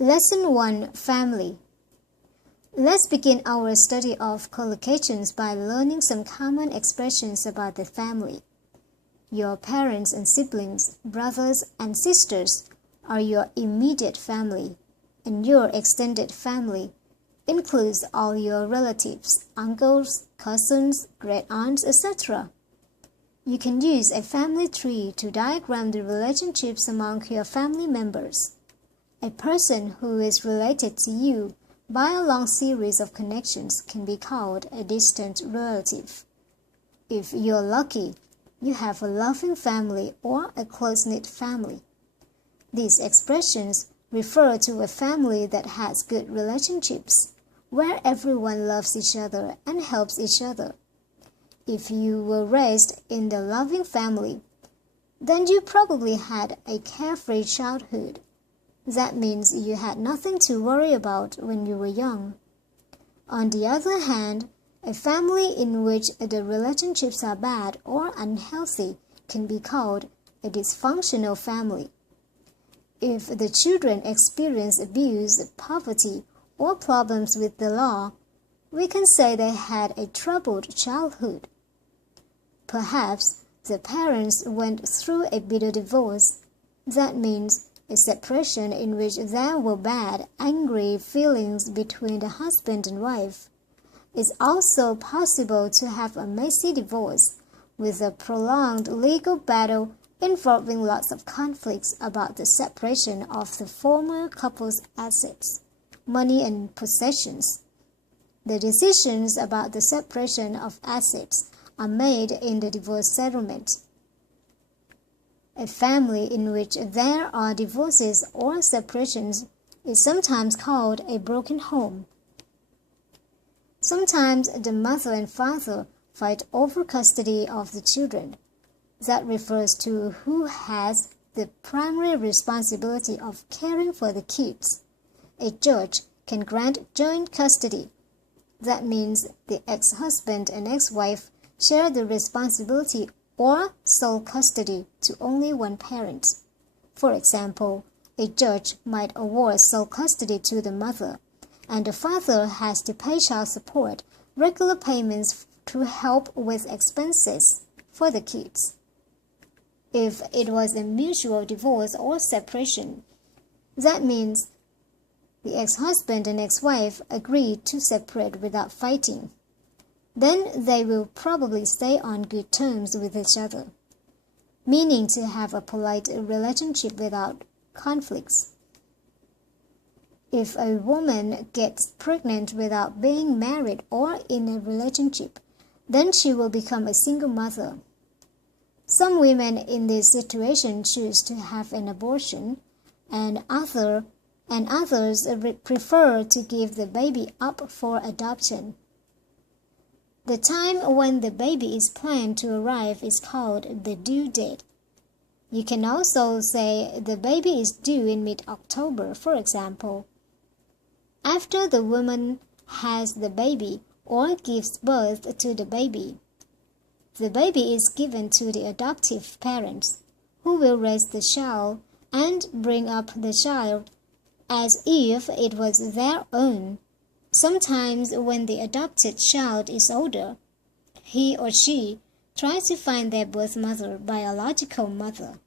Lesson 1: Family. Let's begin our study of collocations by learning some common expressions about the family. Your parents and siblings, brothers and sisters are your immediate family, and your extended family includes all your relatives, uncles, cousins, great-aunts, etc. You can use a family tree to diagram the relationships among your family members. A person who is related to you by a long series of connections can be called a distant relative. If you're lucky, you have a loving family or a close-knit family. These expressions refer to a family that has good relationships, where everyone loves each other and helps each other. If you were raised in the loving family, then you probably had a carefree childhood. That means you had nothing to worry about when you were young. On the other hand, a family in which the relationships are bad or unhealthy can be called a dysfunctional family. If the children experience abuse, poverty, or problems with the law, we can say they had a troubled childhood. Perhaps the parents went through a bitter divorce. That means a separation in which there were bad, angry feelings between the husband and wife. It's also possible to have a messy divorce with a prolonged legal battle involving lots of conflicts about the separation of the former couple's assets, money and possessions. The decisions about the separation of assets are made in the divorce settlement. A family in which there are divorces or separations is sometimes called a broken home. Sometimes the mother and father fight over custody of the children. That refers to who has the primary responsibility of caring for the kids. A judge can grant joint custody. That means the ex-husband and ex-wife share the responsibility or sole custody to only one parent. For example, a judge might award sole custody to the mother, and the father has to pay child support, regular payments to help with expenses for the kids. If it was a mutual divorce or separation, that means the ex-husband and ex-wife agreed to separate without fighting. Then they will probably stay on good terms with each other, meaning to have a polite relationship without conflicts. If a woman gets pregnant without being married or in a relationship, then she will become a single mother. Some women in this situation choose to have an abortion, and others prefer to give the baby up for adoption. The time when the baby is planned to arrive is called the due date. You can also say the baby is due in mid-October, for example. After the woman has the baby or gives birth to the baby is given to the adoptive parents, who will raise the child and bring up the child as if it was their own. Sometimes when the adopted child is older, he or she tries to find their birth mother, biological mother.